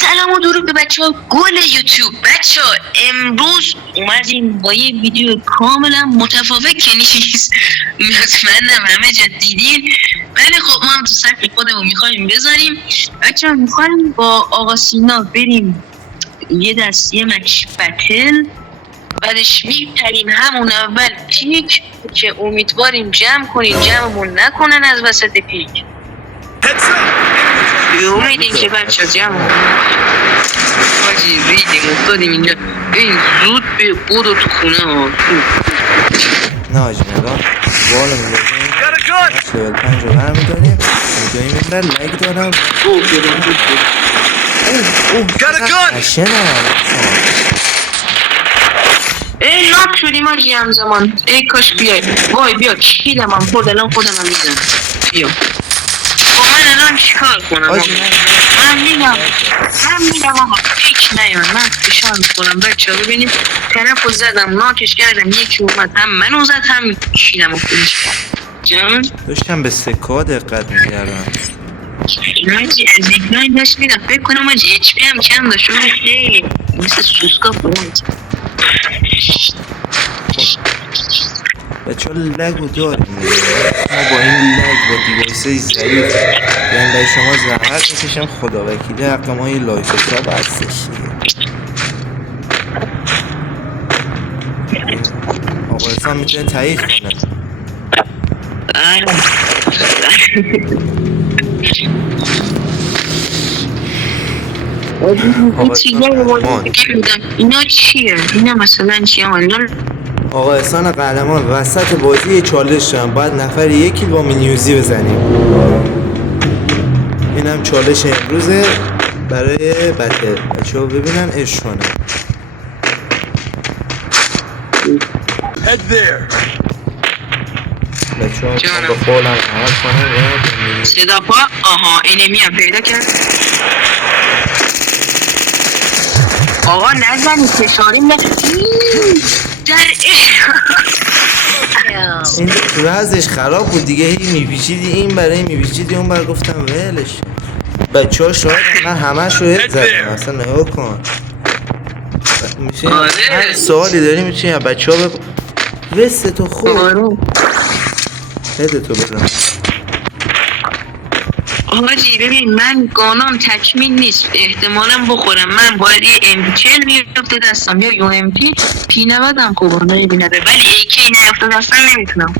سلام و درود به بچه ها گل یوتیوب. بچه ها امروز اومدیم با یه ویدیو کاملا متفاوت که نیست، مطمئنم همه جا دیدین، ولی خب ما هم تو سطح خودمون میخوایم بذاریم. بچه ها میخوایم با آقا سینا بریم یه دستی مچ بتل، بعدش میپریم همون اول پیک که امیدواریم جمع کنین، جمعمون نکنن از وسط پیک. امیدین که بچه ها جمع حاجی ریدیم افتادیم اینجا. این زود به بودو تو خونه ها. نه حاجی نگاه بالمون بزنیم 45 رو برمیداریم میدونیم این بر لایک دارم. قشنه ای ناب شدیم حاجی همزمان. ای کاش بیای. وای بیا کیلم هم خود الان خودم هم میزن. بیا من الان چیکار کنم؟ من میگم آقا پیک نیان، من فشار میکنم. بچه ها ببینید طرف رو زدم ناکش کردم، یکی اومد هم منو زد هم کیلم رو خودش جان. داشتم به سکه ها دقت میکردم. راجی از ایگنای داشت میدم فکر کنم آجی اچ پی هم کم داشت خیلی مثل سوسکا فرمید. بچه ها لگو داریم ما با این لگ با دیوایسای ضعیف یعنی برای شما زحمت میکشم خدا وکیلی حق ما این لایک و ساب هستش. آقا اصلا میتونه تایید کنه. اینا چیه؟ اینا مثلا چیه؟ آقا احسان قهرمان وسط بازی چالش شدن، باید نفر یکی با مینیوزی بزنیم. اینم چالش امروزه برای بتل. بچه ها ببینن اش کنن. بچه ها با فولم عمل کنن. صدا پا آها انمی هم پیدا کرد. آقا نزنی فشاریم در این وضعش خراب بود دیگه، هی میپیچیدی این برای میپیچیدی اون بر، گفتم ولش. بچه ها شاید من همه شو هد زدم اصلا نگاه کن. میشه هر سوالی داری میشه بچه ها وست تو خوب هده تو بزن. آجی ببین من گانام تکمیل نیست، احتمالا بخورم. من باید یه M40 بیفته دستم یا یو ام پی 90 هم خوبانه بینده، ولی AK نیفته دستم نمیتونم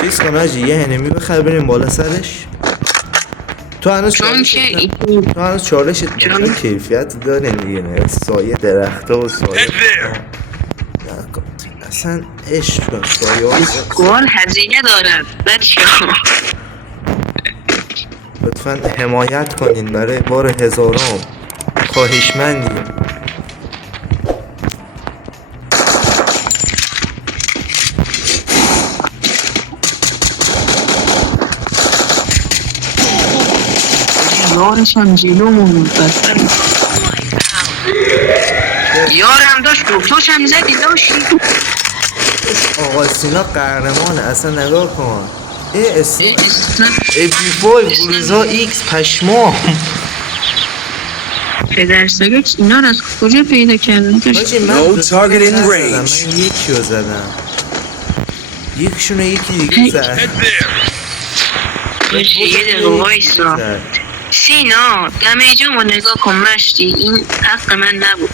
چیز کن آجی یه هنمی بخر بریم بالا سرش. تو هنوز چالشت چون کیفیت داره دیگه، نه سایه درخته و سایه اصلا عشق کن سایه گوال هزینه دارد بچه ها. لطفاً حمایت کنین برای بار هزارم، خواهشمندیم. یارشان جلومون بستن، یارم داشت دکترش هم زدی داشتی. آقا سینا قهرمانه اصلا نگاه کن. AP5 بروزا ایکس پشمام. پدر سگش اینا رو از کجا پیدا کردن؟ من یکی رو زدم، یکشون یکی دیگه زد. یه دقیقه وایسا سینا دمیجمو نگاه کن مشتی، این حق من نبود.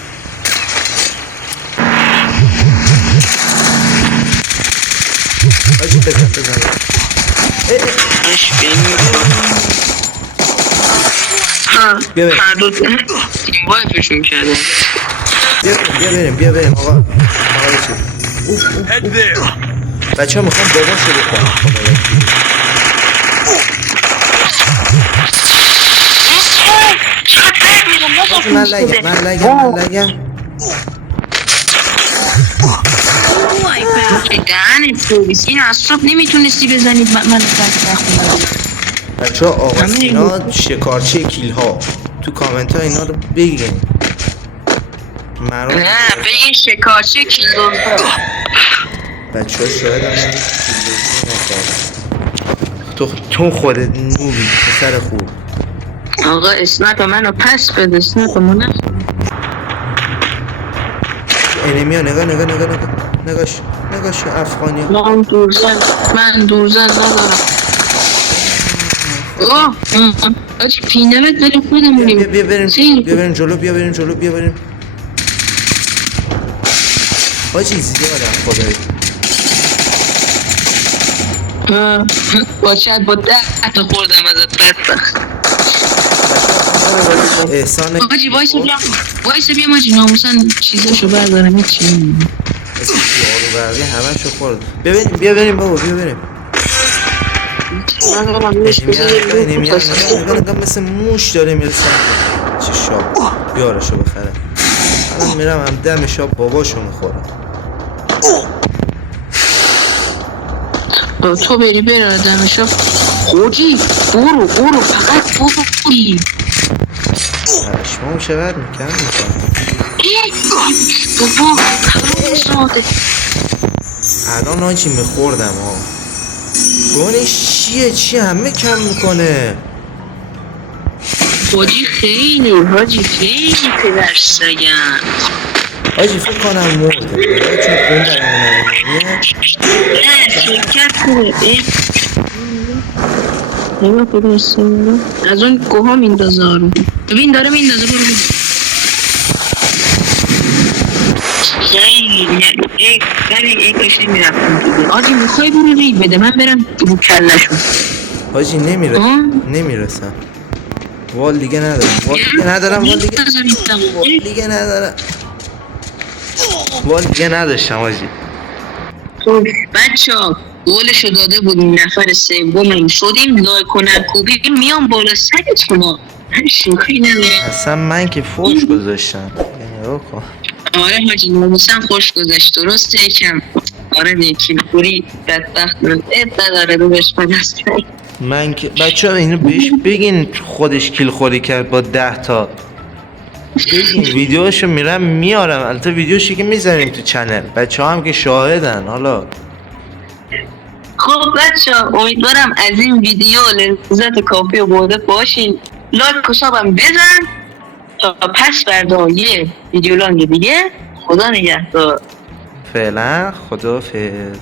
آجی بزن هر دو این وایفشون کرده. بیا بریم آقا بچه ها میخوام بابا شروع کنم. من لگم دهنت توبیس، این از صبح نمیتونستی بزنید من نخونم. بچه ها آقا سینا شکارچی کیل ها تو کامنت ها اینا رو بگیرین. نه بگین شکارچی کیل ها. بچه ها شاید هم تو خودت نوبی پسر خوب. آقا اسنایپ منو پس بده، اسنایپ منو. انمیا نگاه نگاش افغانی ها. من دورزن ندارم. اوه آجی پینمت بریم خودمونیم. بیا بریم جلو. حاجی زیادم خدایی. باید با 10 تا خوردم ازت بدبخت. احسان حاجی وایسا بیام حاجی ناموسن چیزاشو بردارم. هیچی نمیدونم. یارو برقی همه شو خورد. بیا بریم بابا بیا بریم. انمیا نگاه مثل موش داره میرسه. چه شاب بیارشو بخره. الان میرم هم دم شاب باباشو میخورم. تو بری دمشا. حاجی برو فقط برو. پشمام چقدر میکنم بابا حرام زاده. الان آنچی میخوردم ها. گونش چیه همه کم میکنه. حاجی خیلی پدر سگن. حاجی فکر کنم مرده چون اون برمونه نه شرکت کنه. نگاه پدر سگن از اون گوها میندازه آروم. ببین داره میندازه. برو خیلی کشتی میرفتم دیگه. حاجی میخوای برو رید بده من برم رو کلشون. حاجی نمیرسم. وال دیگه ندارم. وال دیگه نداشتم حاجی. بچه‌ها گولشو داده بودیم نفر سومیم شدیم لایک و نکوبی میام بالا سرتون ها. شوخی ندارم. اصلا من که فوش گذاشتم. نگاه کن. آره حاجی ناموسن خوش گذشت درسته یکم. آره نیکیل خوری بدبخت نداره رو بهش بدست. من که بچه ها اینو بهش بگین خودش کیل خوری کرد با 10 تا. بگین ویدیوشو میرم میارم. البته ویدیوشی که میذاریم تو چنل بچه ها هم که شاهدن. حالا خب بچه‌ها امیدوارم از این ویدیو لذت کافی و برده باشین. لایک و سابم بزن تا پس فردا یه ویدیو لانگ دیگه. خدا نگهدار. فعلا خداحافظ.